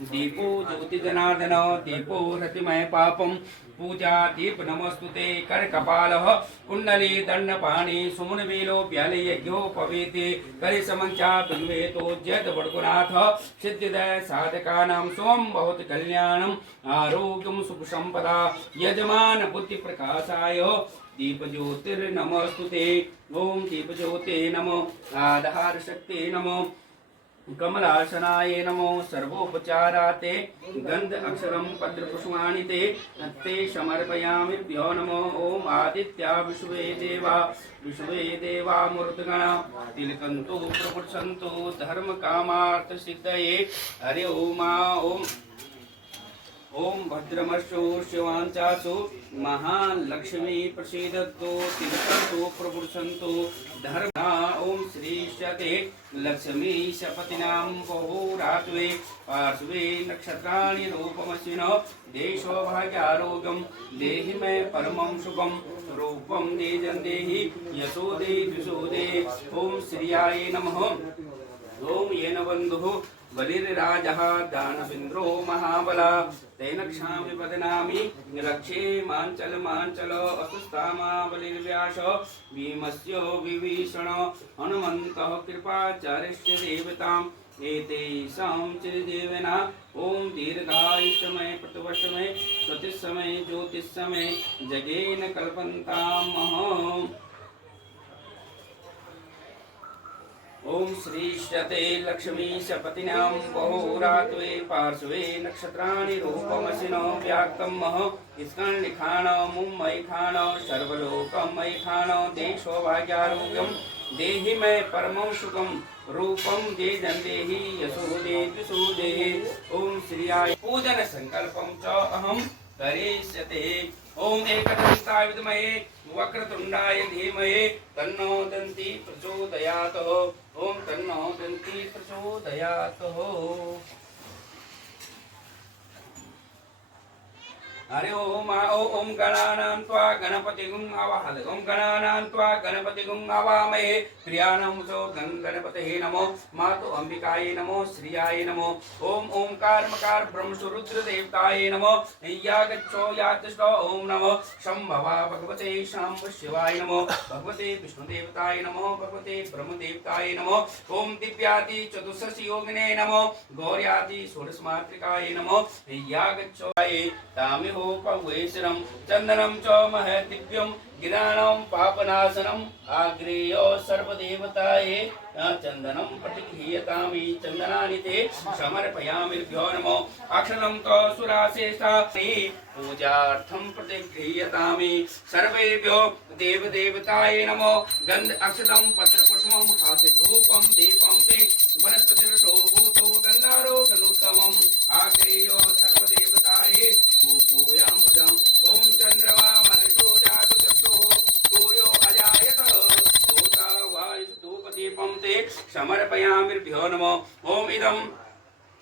दीपो ज्योति जनार्दन दीपो रतिमय पापम पूजा दीप नमस्तुते कर कपालः कुंडली दंडपाणि सुमनवेलो प्याले यज्ञोपवीते करे समंचा बिन्वेतो जद वडगुनाथ सिद्धिदय साधकानां सोम बहुत कल्याणम आरोग्यम सुख संपदा यजमान बुद्धि प्रकाशाय दीप ज्योतिर्नमस्तुते ओम दीप ज्योते नमो आधार शक्ति नमो कमलासनाय नमो सर्वोपचाराते गंध अक्षरम पत्र पुष्पाणि ते समर्पयामि भ्यो नमो ओम आदित्या विश्वे देवा मूर्तगणा तिलकंतो प्रपुच्छन्तु धर्म कामार्थ सिद्धये हरि ओम ओम भद्रमर्षो शिवांचासु महालक्ष्मी प्रसीदतु तिलकंतो प्रपुच्छन्तु धर्म ओम श्री शते लक्ष्मी शपतिनां बहुरात्वे पार्श्वे नक्षत्राणि रूपमसिनो देशो भाग्यारोग्यं देहि मे परमं सुखं रूपं देजं देहि यशो दे दिशो दे ओम श्रियाय नमः ओम येन बन्धुः बलिर्राजः दानवेन्द्रो महाबला तेन क्षामि वदनामि रक्षे माञ्चल असुस्तामा बलिर्व्यास भीमस्य विभीषण हनुमन्तः कृपाचार्यस्य देवताम् एतेषां चिरजीवना ओम दीर्घायुष्यमय प्रतिवर्षमय सतिसमय ज्योतिषमय जगेन कल्पन्तामहम् ओम श्री शते लक्ष्मी शपतिनां बहुरात्वे पार्श्वे नक्षत्राणि रूपमसिनो व्याक्तं मह स्कन्निखाण मुम्मयि खाण सर्वलोकमयि खाण देशो भाग्यारोग्यं देहि मे परमं सुखं रूपं देजं देहि यशो दे दिशो दे ओम श्रियाय पूजन संकल्पं च अहं करिष्यते ओम एकदन्ताय विद्महे वक्रतुंडाय धीमहि तन्नो दन्ति प्रचोदयात् ओम तन्नो दन्ति प्रचोदयात् हरि ओम गणानां त्वा गणपतिगुं आवाहय ओम गणानां त्वा गणपतिगुं आवामहे प्रियाणां सो गणपतये नमो मातु अंबिकायै नमो श्रियाय नमो ओम ओंकार मकार ब्रह्म रुद्र देवताय नमो यागच्छो यातिष्ठो ओम नमो शंभवा भगवते शांब शिवाय नमो भगवते विष्णु देवताय नमो भगवते ब्रह्म देवताय नमो ओम दिव्यादि चतुर्दशी योगिने नमो गौर्यादि षोडश मातृकाय नमो यागच्छो तामि पवेशरं चंदनं च महदिव्यं गिराणां पापनाशनम् आग्रेयो सर्वदेवताये चंदनं प्रतिगृह्यतामि चंदनानि ते समर्पयामिभ्यो नमो अक्षरं तो सुराशेषानि पूजार्थं प्रतिगृह्यतामि सर्वेभ्यो देवदेवताये नमो गंध अक्षतं पत्रपुष्पं हासिधूपं दीपं ते वनस्पतिरसो भूतो गन्धारो गनुत्तमम् आग्रेयो सर्वदेवताये भूपूयामुदम् ओम चंद्रमा मनसो जातु चक्षुः सूर्यो अजायत होता वायुः धूपदीपं ते समर्पयामिभ्यो नमः ओम इदं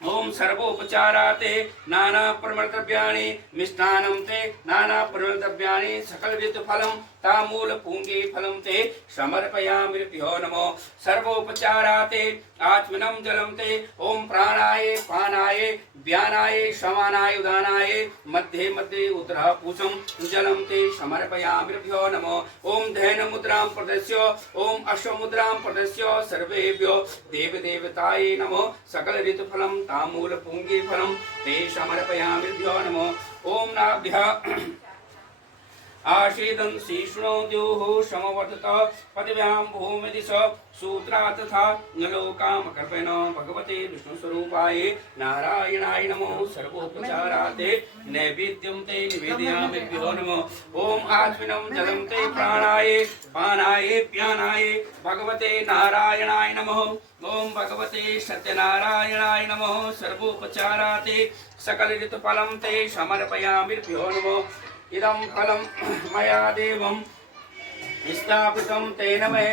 ओम सर्वोपचाराते नाना प्रमर्तव्यानि मिष्टान्नं ते नाना प्रमर्तव्यानि सकलविध फलं तामूल पुंगे फलं ते समर्पयामिभ्यो नमो सर्वोपचाराते आत्मनं जलं ते ओम प्राणाय पानाय व्यानाय समानाय उदानाय मध्ये मध्ये उत्तरः पूषं जलं ते समर्पयामिभ्यो नमो ओम धैर्य मुद्रां प्रदस्य ओम अश्वमुद्रां प्रदस्य सर्वेभ्यो देवदेवताये नमो सकल ऋतुफलं तामूल पुंगे फलं ते समर्पयामिभ्यो नमो ओम नाभ्यः आशीदं शीर्ष्णोद्योः समवर्तत पदव्यां भूमिदिश सूत्रा तथा लोकामकर्पेण भगवते विष्णुस्वरूपाय नारायणाय नमो सर्वोपचाराते नैवेद्यं ते निवेदयामिभ्यो नमो ओम आत्मनं जलं ते प्राणाय पानाय प्यानाय भगवते नारायणाय नमः ओम भगवते सत्यनारायणाय नमः सर्वोपचाराते सकल ऋतुफलं ते समर्पयामिभ्यो नमो इदं फलं मया देवं स्थापितं तेन मे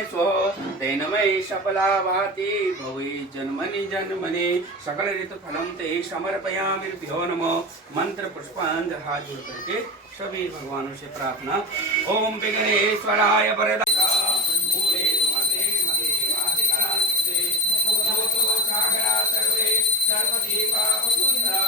तेन मे सफला भाति भवे जन्मनि जन्मनि सकल ऋतुफलं ते समर्पयामिभ्यो नमो मंत्र पुष्पांजलि हाथ जोड़ करके सभी भगवानों से प्रार्थना ओम विघ्नेश्वराय वरदाय सर्वदेवा वसुंधरा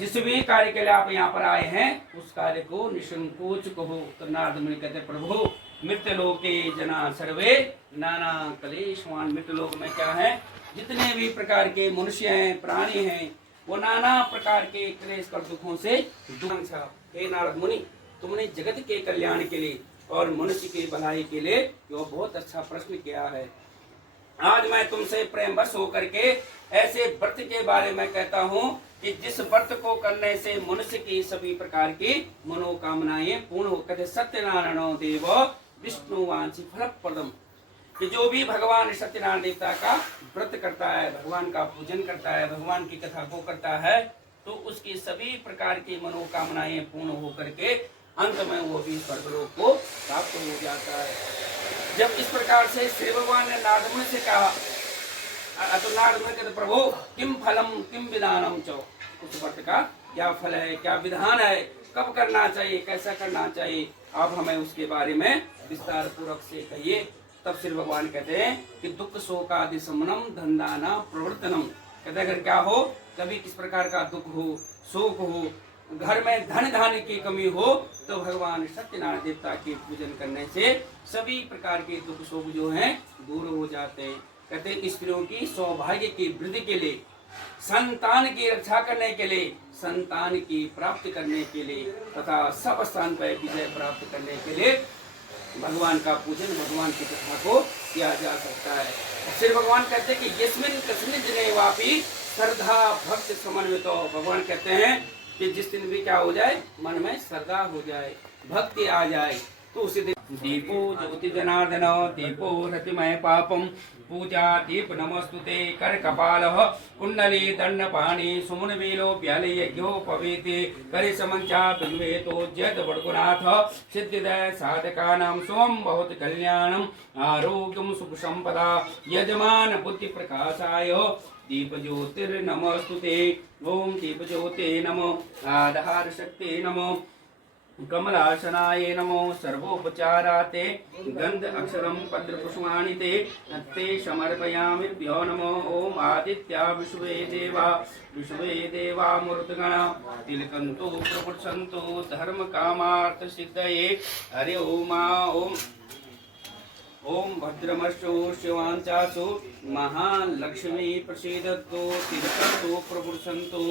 जिस भी कार्य के लिए आप यहाँ पर आए हैं उस कार्य को निसंकोच कहो। तो नारद मुनि कहते प्रभु मृत्यु लोके जना सर्वे नाना क्लेशवान। मृत्यु लोक में क्या है, जितने भी प्रकार के मनुष्य हैं, प्राणी हैं, वो नाना प्रकार के क्लेश कर दुखों से हे नारद मुनि, तुमने जगत के कल्याण के लिए और मनुष्य की भलाई के लिए यो बहुत अच्छा प्रश्न किया है। आज मैं तुमसे प्रेम वश होकर के ऐसे व्रत के बारे में कहता हूँ कि जिस व्रत को करने से मनुष्य की सभी प्रकार की मनोकामनाएं पूर्ण हो। कहते सत्यनारायण देव विष्णु वांछी फलप्रदम, कि जो भी भगवान सत्यनारायण देवता का व्रत करता है, भगवान का पूजन करता है, भगवान की कथा को करता है, तो उसकी सभी प्रकार की मनोकामनाएं पूर्ण होकर के अंत में वो भी स्वर्गलोक को प्राप्त हो जाता है। जब इस प्रकार से श्री भगवान ने नारद मुनि से कहा, तो नारद मुनि कहते प्रभु किम फलम किम विधानम चो, उस व्रत का क्या फल है, क्या विधान है, कब करना चाहिए, कैसा करना चाहिए, आप हमें उसके बारे में विस्तार पूर्वक से कहिए। तब श्री भगवान कहते हैं कि दुख शोकादि शमनम धनदाना प्रवर्तनम। कहते अगर क्या हो, कभी किस प्रकार का दुख हो, शोक हो, घर में धन धान्य की कमी हो, तो भगवान सत्यनारायण देवता के पूजन करने से सभी प्रकार के दुख शोक जो हैं दूर हो जाते हैं। कहते हैं स्त्रियों की सौभाग्य की वृद्धि के लिए, संतान की रक्षा करने के लिए, संतान की प्राप्ति करने के लिए तथा सब स्थान पर विजय प्राप्त करने के लिए भगवान का पूजन, भगवान की कथा को किया जा सकता है। श्री भगवान कहते हैं कि यस्मिन कस्मिन जने वापि श्रद्धा भक्ति समन्वितो। भगवान कहते हैं कि जिस दिन भी क्या हो जाए, मन में श्रद्धा हो जाए, भक्ति आ जाए, तो उसी दिन दीपो ज्योति जनार्दन दीपो रतिमय पापम पूजा दीप नमस्तुते कर कपाल कुंडली दंड पाणी सुमन वेलो व्याल यज्ञोपवीति करे समंचा बिन्वेतो जद वडगुनाथ सिद्धिदय साधका नाम सोम बहुत कल्याणम आरोग्यम सुख संपदा यजमान बुद्धि प्रकाशाय दीप ज्योतिर नमस्तुते। ओम दीप ज्योते नमो आधार शक्ति नमो कमलासनाय नमो सर्वोपचाराते गंध अक्षरम पत्र पुष्पाणि ते नत्ते समर्पयामि भ्यो नमो। ओम आदित्या विश्वे देवा मूर्तगणा तिलकंतो प्रपुच्छन्तु धर्म कामार्थ सिद्धये। हरि ओम ओम भद्रमश्चो शिवांचासु महालक्ष्मी प्रसीदतु तिलकंतो प्रपुच्छन्तु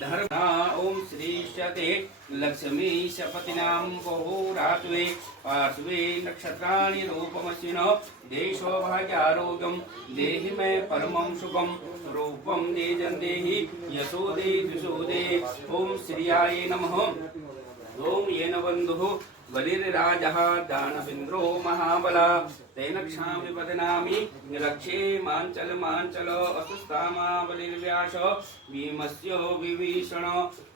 धर्म। ओम श्रीशते लक्ष्मी शपतिनां बहुरात्वे पार्श्वे नक्षत्राणि रूपमसिनो देशो भाग्यारोग्यं देहि मे परमं सुखं रूपं देजं देहि यशो दे दिशो दे। ओम श्रियाय नमः। ओम येन बन्धुः बलिर्राजः दानवेन्द्रो महाबला तेन क्षामि वदनामि रक्षे मांचल असुस्तामा बलिर्व्यास भीमस्य विभीषण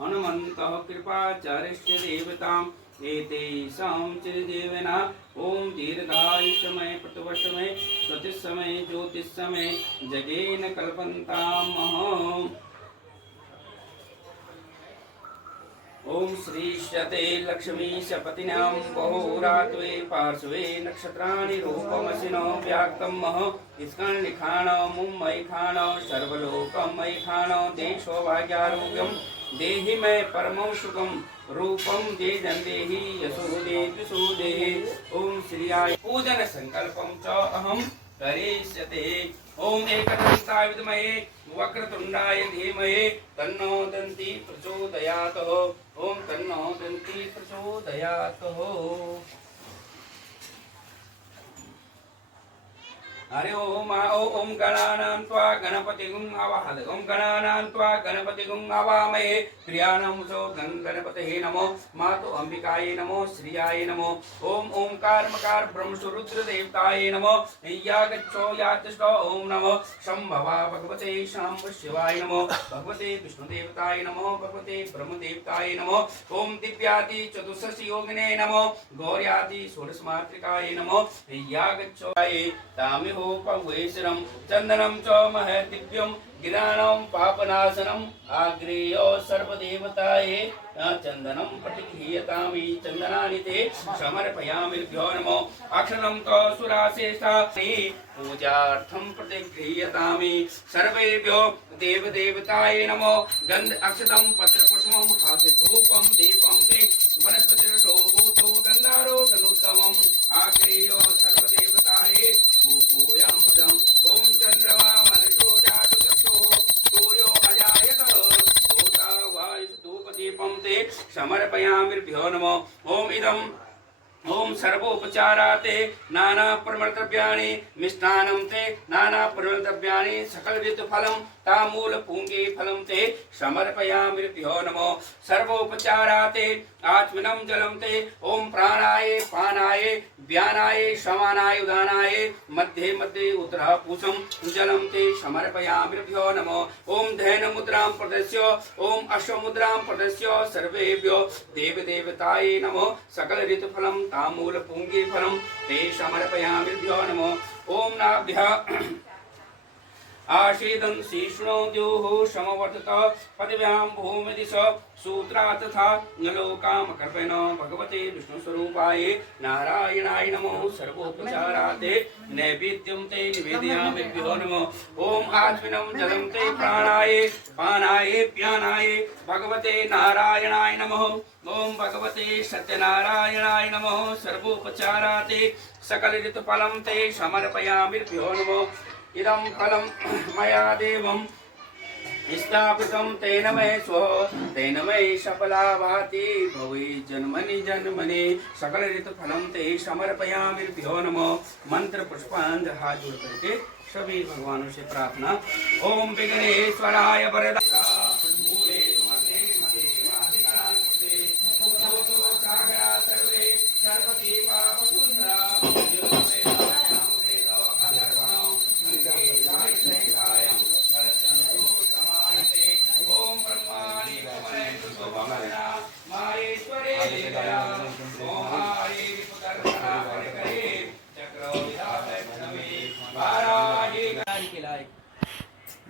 हनुमन्तः कृपाचार्यस्य देवताम् एतेषां चिरजीवना। ओम दीर्घायुष्यमय प्रतिवर्षमय प्रतिशमय ज्योतिषमय जगेन कल्पन्तामहम्। ओम श्रीशते लक्ष्मी शपतिनां बहुरात्वे पार्श्वे नक्षत्राणि रूपमसिनो व्याक्तं मह स्कन्निखाण मुम्मयिखाण सर्वलोकमयिखाण देशो भाग्यारोग्यं देहि मे परमं सुखं रूपं देजं देहि यशो दे दिशो दे। ओम श्रियाय पूजन संकल्पं च अहं करिष्यते। ओम एकदन्ताय विद्महे वक्रतुंडाय धीमहि तन्नो दन्ति प्रचोदयात्। ओम तन्नो दन्ति प्रचोदयात्। हरि ओम। ओम गणानां त्वा गणपतिगुं आवाहय। ओम गणानां त्वा गणपतिगुं आवामहे प्रियाणां सो गणपतये नमो मातु अंबिकायै नमो श्रियाय नमो। ओम ओंकार मकार ब्रह्म रुद्र देवताय नमो या गच्छो यातिष्ठ। ओम नमो संभवा भगवते शांब शिवाय नमो भगवते विष्णु देवताय नमो भगवते ब्रह्म देवताय नमो। ओम दिव्यादि चतुर्दश योगिने नमो गौर्यादि षोडश मातृकाय नमो या गच्छो तामि धूपवेशरं चन्दनं च महदिव्यं गिराणं पापनाशनम् आग्रेय सर्वदेवताये चन्दनं प्रतिगृह्यतामि चन्दनानि ते समर्पयामिभ्यो नमो अक्षरं च सुराशेषानि पूजार्थं प्रतिगृह्यतामि सर्वेभ्यो देवदेवताये नमो गन्ध अक्षतं पत्रपुष्पं हास्यधूपं दीपं ते वनस्पतिरसो भूतो गन्धारो गनुत्तमम् आग्रेयो सर्वदेवताये भूभूयां पदम् ॐ चन्द्रमा मनसो जातु चक्षुः सूर्यो अजायत होता वायुधूपदीपं ते समर्पयामिभ्यो नमो ॐ इदम् ओम सर्वोपचाराते नाना प्रमर्तव्यानि मिष्टानं ते नाना प्रमर्तव्यानि सकल विद फलं तामूल पुंगे फलं ते समर्पयामिभ्यो नमो सर्वोपचाराते आत्मनं जलं ते ओम प्राणाय पानाय व्यानाय समानाय उदानाय मध्ये मध्ये उत्तरः पूषं जलं ते समर्पयामिभ्यो नमो ओम धैन मुद्रां प्रदस्य ओम अश्वमुद्रां प्रदस्य सर्वेभ्यो देवदेवताय नमो सकल ऋतुफलं तामूल पुंगे फलं ते समर्पयामिभ्यो नमो ओम नाभ्यः आशीदं शीष्णो द्योः समवर्तत पदव्यां भूमि दिश सूत्रा तथा लोकामकर्पेण भगवते विष्णुस्वरूपाय नारायणाय नमो सर्वोपचाराते नैवेद्यं ते निवेदयामिभ्यो नमो ओम आत्मनं जलं ते प्राणाय पानाय व्यानाय भगवते नारायणाय नमः ओम भगवते सत्यनारायणाय नमः सर्वोपचाराते सकल ऋतुफलं ते समर्पयामिभ्यो नमो इदं फलं मया देवं स्थापितं तेन मे स्व तेन मे सफला भाति भवे जन्मनि जन्मनि सकल ऋतुफलं ते समर्पयामिभ्यो नमो मंत्र पुष्पांजलि हाथ जोड़ करके सभी भगवानों से प्रार्थना ओम विघ्नेश्वराय वरदाय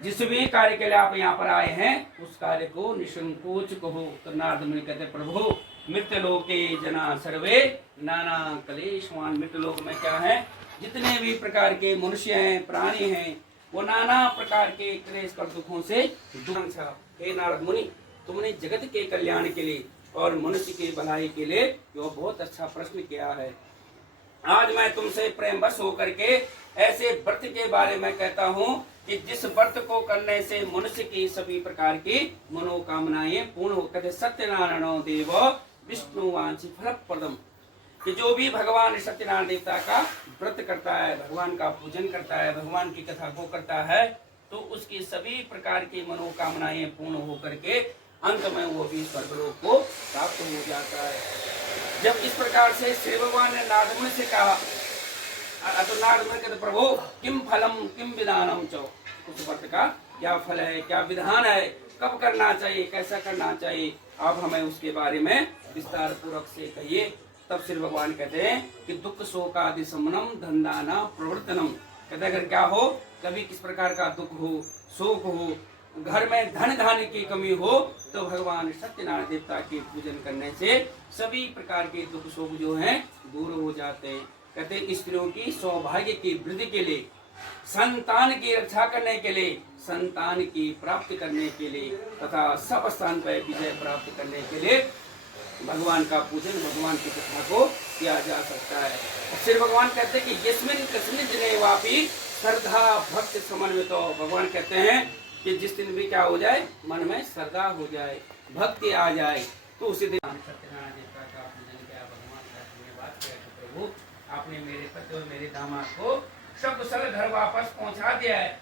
जिस भी कार्य के लिए आप यहाँ पर आए हैं उस कार्य को निसंकोच कहो। तो नारद मुनि कहते प्रभु मृत लोके जना सर्वे नाना क्लेशवान। मृत लोक में क्या है, जितने भी प्रकार के मनुष्य हैं प्राणी हैं वो नाना प्रकार के क्लेश कर दुखों से हे नारद मुनि तुमने जगत के कल्याण के लिए और मनुष्य की भलाई के लिए जो बहुत अच्छा प्रश्न किया है। आज मैं तुमसे प्रेम वश होकर के ऐसे व्रत के बारे में कहता हूँ कि जिस व्रत को करने से मनुष्य की सभी प्रकार की मनोकामनाएं पूर्ण हो। कहते सत्यनारायण देव विष्णु वांछी फलप्रदम कि जो भी भगवान सत्यनारायण देवता का व्रत करता है, भगवान का पूजन करता है, भगवान की कथा को करता है तो उसकी सभी प्रकार की मनोकामनाएं पूर्ण हो करके अंत में वो भी स्वर्गलोक को प्राप्त हो जाता है। जब इस प्रकार से श्री भगवान ने नारद मुनि से कहा तो नारद मुनि कहते प्रभु किम फलम किम विधानम चो, उस व्रत का क्या फल है, क्या विधान है, कब करना चाहिए, कैसा करना चाहिए, आप हमें उसके बारे में विस्तार पूर्वक से कहिए। तब श्री भगवान कहते हैं कि दुख शोकादि शमनम धनदाना प्रवर्तनम। कहते अगर क्या हो, कभी किस प्रकार का दुख हो, शोक हो, घर में धन धान्य की कमी हो तो भगवान सत्यनारायण देवता के पूजन करने से सभी प्रकार के दुख शोक जो हैं दूर हो जाते हैं। कहते स्त्रियों की सौभाग्य की वृद्धि के लिए, संतान की रक्षा करने के लिए, संतान की प्राप्ति करने के लिए तथा सब स्थान पर विजय प्राप्त करने के लिए भगवान का पूजन, भगवान की कथा को किया जा सकता है। श्री भगवान कहते हैं कि यस्मिन् कस्मिन् दिने वापि श्रद्धा भक्ति समन्वितो। भगवान कहते हैं कि जिस दिन भी क्या हो जाए, मन में श्रद्धा हो जाए, भक्ति आ जाए तो उसी दिन सत्यनारायण देवता का पूजन किया, भगवान का धन्यवाद किया कि प्रभु आपने मेरे पति और मेरे दामाद को सकुशल घर वापस पहुंचा दिया है।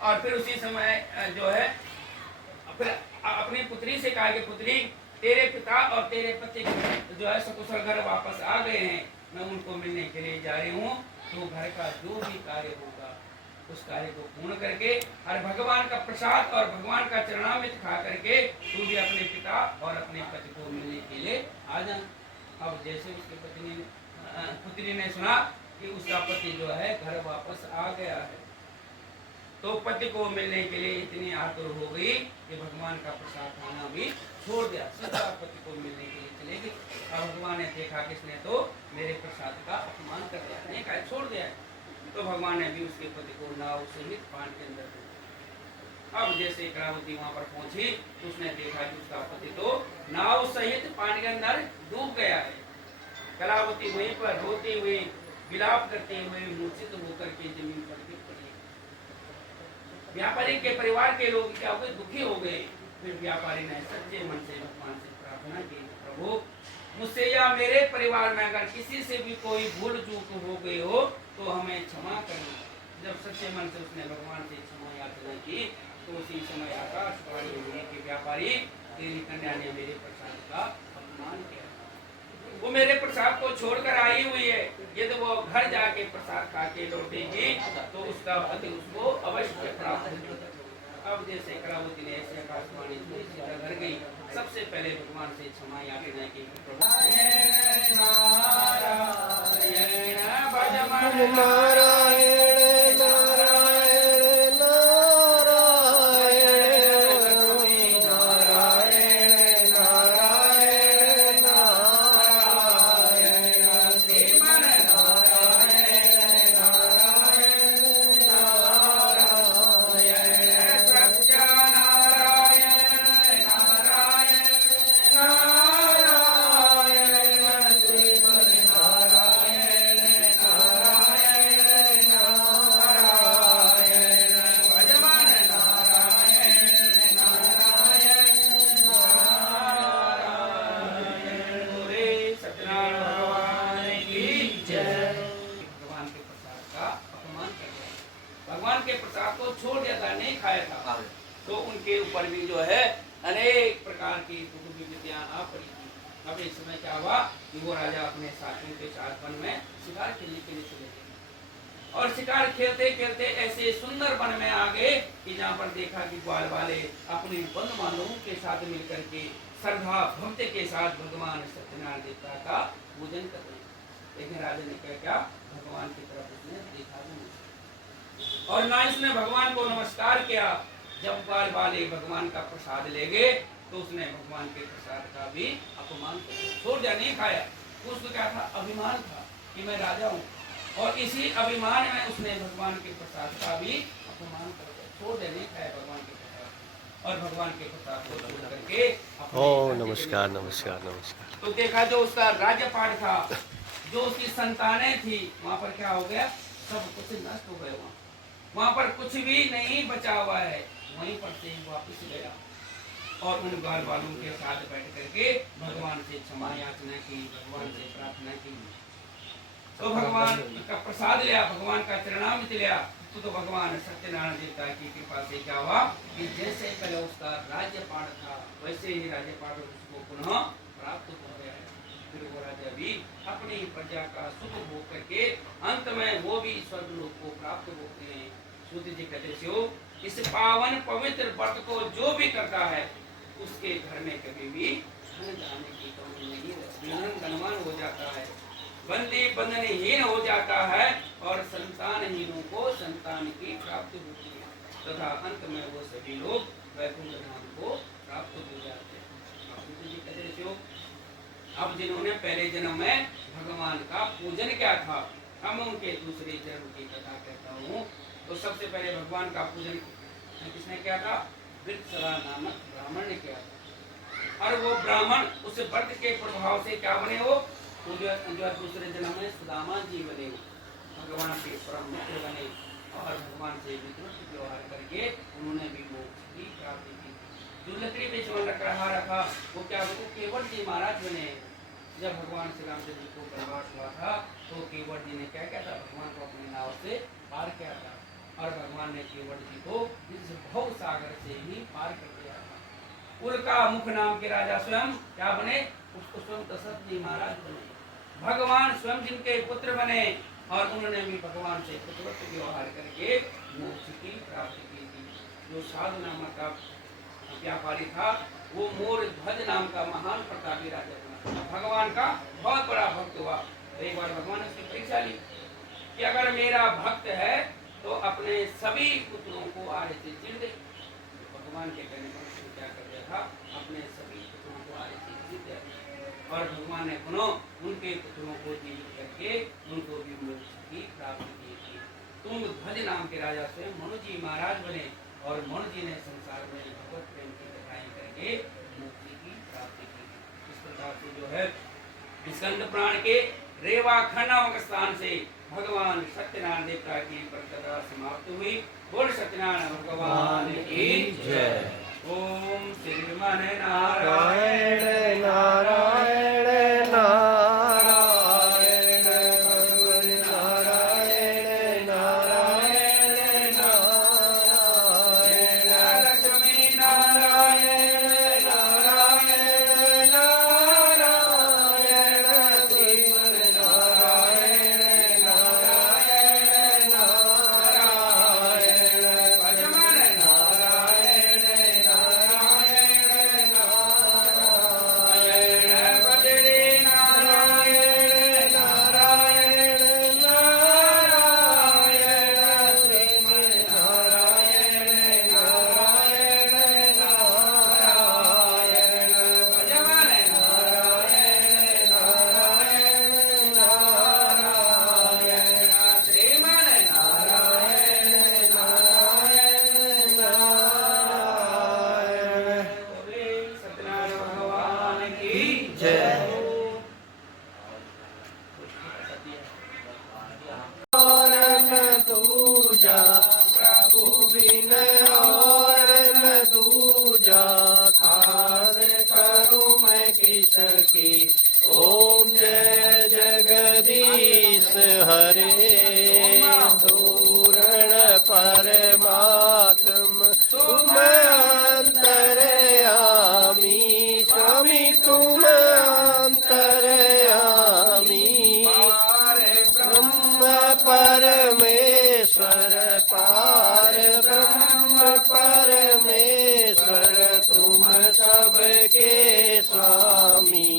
और फिर उसी समय जो है फिर अपनी पुत्री से कहा कि पुत्री तेरे पिता और तेरे पति जो है सकुशल घर वापस आ गए हैं, मैं उनको मिलने के लिए जा रही हूँ। तो घर का जो भी कार्य होगा उस कार्य को पूर्ण करके और भगवान का प्रसाद और भगवान का चरणामृत खा करके तू भी अपने पिता और अपने पति को मिलने के लिए आ जा। अब जैसे उसके पुत्री ने सुना कि उसका पति जो है घर वापस आ गया है। तो पति को मिलने के लिए इतनी आतुर हो गई कि भगवान का प्रसाद खाना भी छोड़ दिया। सीधा पति को मिलने के लिए चले गई। अब भगवान ने देखा कि इसने तो मेरे प्रसाद का अपमान कर दिया, नहीं खाया, छोड़ दिया है। तो भगवान ने भी उसके पति को नाव सहित पानी के अंदर डूब दिया। अब जैसे कलावती वहां पर पहुंची तो उसने देखा कि उसका पति तो नाव सहित पानी के अंदर डूब गया है। कलावती वहीं पर रोते हुए, विलाप करते हुए, मूर्छित होकर के जमीन पर गिर पड़ी। व्यापारी के परिवार के लोग क्या हुए, दुखी हो गए। फिर व्यापारी ने सच्चे मन से भगवान से प्रार्थना की, प्रभु मुझसे या मेरे परिवार में अगर किसी से भी कोई भूल चूक हो गई हो तो हमें क्षमा करना। जब सच्चे मन से उसने भगवान से क्षमा याचना की तो उसी समय आकाशवाणी हुई कि व्यापारी, तेरी कन्या ने मेरे प्रसाद का अपमान किया, वो मेरे प्रसाद को छोड़कर आई हुई है। यदि वो घर जाके प्रसाद खा के लौटेगी तो उसका पति उसको अवश्य प्राप्त होगा। अब जैसे कलावती ने ऐसे आकाशवाणी सुनी, सीधा घर गई। सबसे पहले भगवान से क्षमा याचना की, भगवान के प्रसाद को छोड़ दिया था, नहीं खाया था। तो उनके ऊपर भी जो है अनेक प्रकार की दुख विपत्तियां आ पड़ी थी। अब इस समय क्या हुआ कि वो राजा अपने साथियों के साथ वन में शिकार खेलने के लिए चले गए और शिकार खेलते खेलते ऐसे सुंदर वन में आ गए कि जहाँ पर देखा कि ग्वाल वाले अपने बंधु बांधवों के साथ मिलकर के श्रद्धा भक्ति के साथ भगवान सत्यनारायण देवता का पूजन कर रहे हैं। लेकिन राजा ने क्या क्या भगवान की तरफ उसने देखा भी नहीं और ना इसने भगवान को नमस्कार किया। जब ग्वाल वाले भगवान का प्रसाद ले गए तो उसने भगवान के प्रसाद का भी अपमान कर दिया, छोड़ दिया, नहीं खाया। उसको क्या था, अभिमान था कि मैं राजा हूँ और इसी अभिमान में उसने भगवान के प्रसाद का भी अपमान कर दिया, छोड़ दिया, नहीं खाया भगवान के प्रसाद और भगवान के प्रसाद को छोड़ करके ओ नमस्कार नमस्कार नमस्कार। तो देखा जो उसका राज्यपाट था, जो उसकी संतानें थी, वहां पर क्या हो गया, सब कुछ नष्ट हो गए। वहां पर कुछ भी नहीं बचा हुआ है। वहीं पर से वापस गया और उन ग्वाल वालों के साथ बैठ करके भगवान से क्षमा याचना की, भगवान से प्रार्थना की। तो भगवान का प्रसाद लिया, भगवान का चरणामृत लिया। तो भगवान सत्यनारायण देवता की कृपा से क्या हुआ कि जैसे पहले उसका राज्यपाट था वैसे ही राज्यपाट उसको पुनः प्राप्त हो गया है। फिर वो राजा भी अपनी प्रजा का सुख भोग करके अंत में वो भी स्वर्ग लोक को प्राप्त होते हैं। सूत जी कहते हो, इस पावन पवित्र व्रत को जो भी करता है उसके घर में कभी भी धन जाने की कमी नहीं रहती, धनवान हो जाता है, बंदी बंधनहीन हो जाता है और संतानहीनों को संतान की प्राप्ति होती है तथा अंत में वो सभी लोग वैकुंठ धाम को प्राप्त हो जाते हैं। अब जिन्होंने पहले जन्म में भगवान का पूजन किया था, हम उनके दूसरे जन्म की कथा कहता हूँ। तो सबसे पहले भगवान का पूजन किसने किया था, वृत्रसरा नामक ब्राह्मण ने किया था और वो ब्राह्मण उस व्रत के प्रभाव से क्या बने, वो जो दूसरे जन्म में सुदामा जी बने, भगवान के परम मित्र बने और भगवान से विद्रुत व्यवहार करके उन्होंने भी मोक्ष की प्राप्ति की। जो लकड़ी पे जीवन रखा वो क्या, वो केवट जी महाराज बने। जब भगवान श्री रामचंद्र जी को वनवास हुआ था तो केवट जी ने क्या किया था, भगवान को अपनी नाव से पार किया था और भगवान ने केवट जी को इस भव सागर से ही पार कर दिया था। उल्का मुख नाम के राजा स्वयं क्या बने, उसको स्वयं दशरथ जी महाराज बने, भगवान स्वयं जिनके पुत्र बने और उन्होंने भी भगवान से पुत्रवत व्यवहार करके मोक्ष की प्राप्ति की थी। जो साधु नामक का व्यापारी था वो मोर ध्वज नाम का महान प्रतापी राजा बना, भगवान का बहुत बड़ा भक्त हुआ। तो एक बार भगवान ने उसकी परीक्षा ली कि अगर मेरा भक्त है तो अपने सभी पुत्रों को आड़े से चीर दे। भगवान के कहने पर उसने क्या कर दिया था, अपने सभी पुत्रों को आड़े से चीर दिया और भगवान ने पुनः उनके पुत्रों को जीवित करके उनको भी मोक्ष की प्राप्ति की थी। तुम ध्वज नाम के राजा स्वयं मनु जी महाराज बने और मनु जी ने संसार में भगवत प्रेम की कथाएं करके मुक्ति की प्राप्ति की। इस प्रकार से जो है स्कंद पुराण के रेवाखंड नामक स्थान से भगवान सत्यनारायण देवता की प्रतिपदा समाप्त हुई। बोल सत्यनारायण भगवान की जय। ओम श्रीमन नारायण नारायण नारायण नारायण नारायण नारायण लक्ष्मी नारायण नारायण नारायण श्रीमन नारायण नारायण नारायण भजमन नारायण नारायण नारायण बजरे नारायण नारायण नारायण श्रीमन नारायण नारायण नारायण भजमन नारायण नारायण नारायण श्रीमन नारायण नारायण नारायण बोले सत्यनारायण भगवान की जय। और न दूजा प्रभु बिन और न दूजा खास करूं मैं किसकी। ओम जय जगदीश हरे पूर्ण परमात्म तुम अंतर्यामी स्वामी तुम अंतर्यामी ब्रह्म परमेश्वर पार ब्रह्म परमेश्वर तुम सबके स्वामी।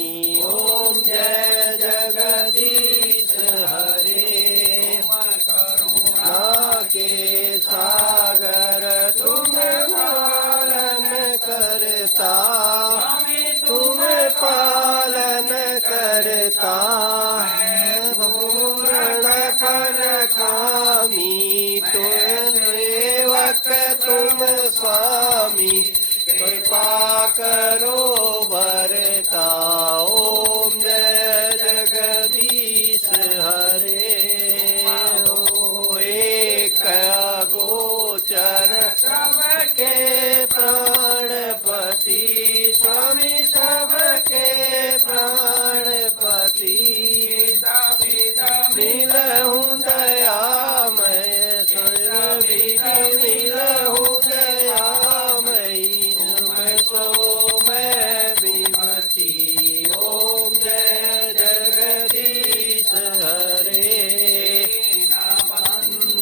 ओम जय जगदीश हरे करुणा के सागर तुम पालन करता तुम पालन करता पूर्ण फल कामी तुम सेवक तुम स्वामी कृपा करो भरता। ओम जय जगदीश हरे ओ एक गोचर सबके प्राणपति स्वामी सबके प्राणपति मिलहूँ दयामय मिलहूँ दयामयी मैं सो मैं विमति। ओम जय जगदीश हरे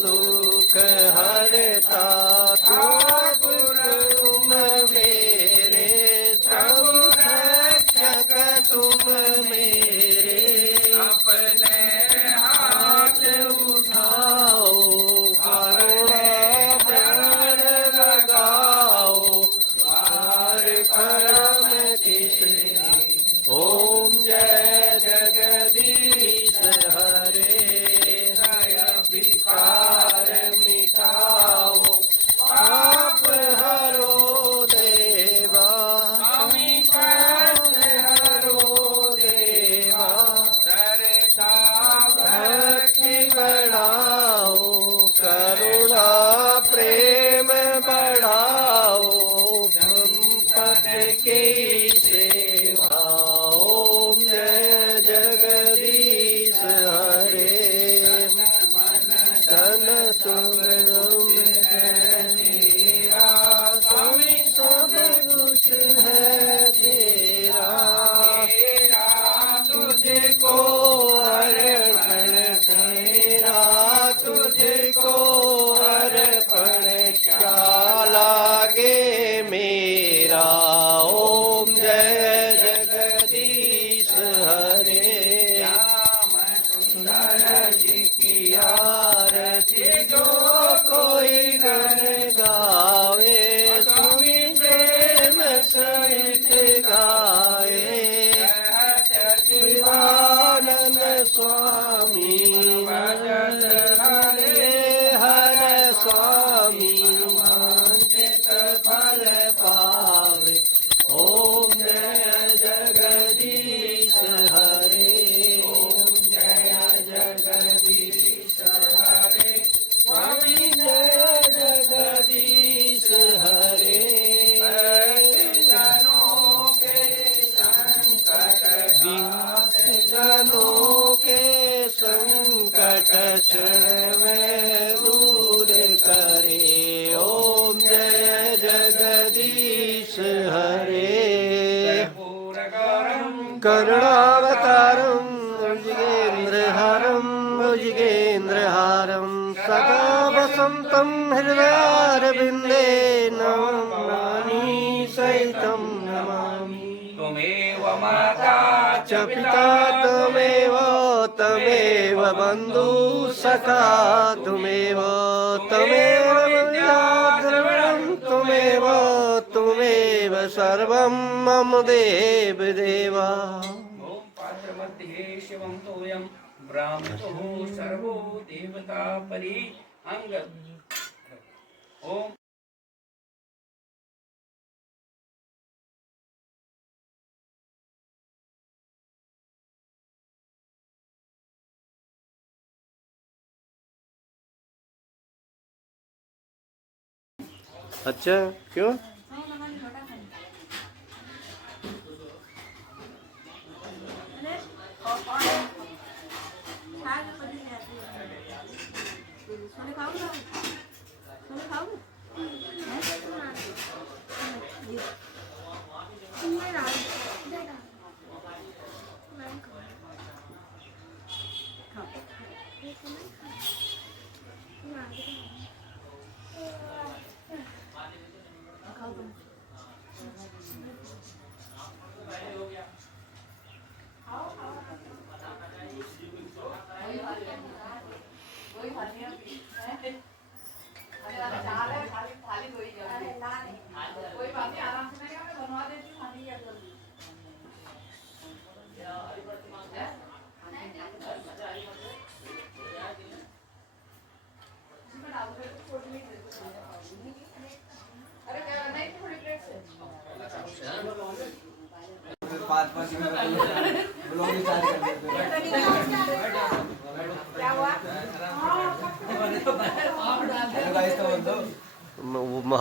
दुख हरता तुम मेरे सब रक्षक तुम मेरे अपने हाथ उठाओ करुणा प्राण लगाओ वार करम किसे। ओम जय जगदीश हरे विकार मिटाओ पाप हरो देवा स्वामी कष्ट हरो देवा सरता भक्ति बढ़ाओ करुणा प्रेम बढ़ाओ संपत्ति की सेवा। ओम जय जगदीश हरे धन तुम तेरा स्वामी सब कुछ है तेरा तुझको अर्पण तेरा तुझको अर्पण क्या लागे मेरा। ओम जय जगदीश हरे सुंदर जी किया जो कोई गण गावे स्वामी प्रेम सहित गाए शिवानंद स्वामी भजन हरे हर स्वामी वांछित फल पावे ओम जय जगदीश हरे ओम जय जगदीश हरे स्वामी जय जगदीश हरे जनों के संकट क्षण में दूर करे ओम जय जगदीश हरे करुणावतारं भुजगेन्द्रहारं सदा वसन्तं हृदयारविन्दे नमामि सहितं नमामि त्वमेव माता च पिता त्वमेव बन्धु सखा त्वमेव विद्याद्रविणं त्वमेव सर्वं मम देव देवा ओम पात्रमध्ये शिवं तोयं ब्राह्मणो सर्वो देवता परि अंग ओम अच्छा क्यों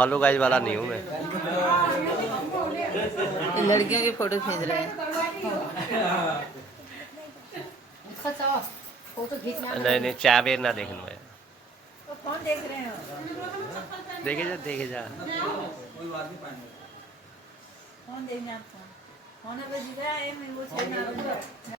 हेलो गाइस वाला नहीं हूँ मैं। लड़कियों की फोटो खींच रहे हैं। नहीं चाय बेर ना देख लो कौन देख रहे हो? देखे जा कौन देखना आपको? कौन है बजीरा है मैं वो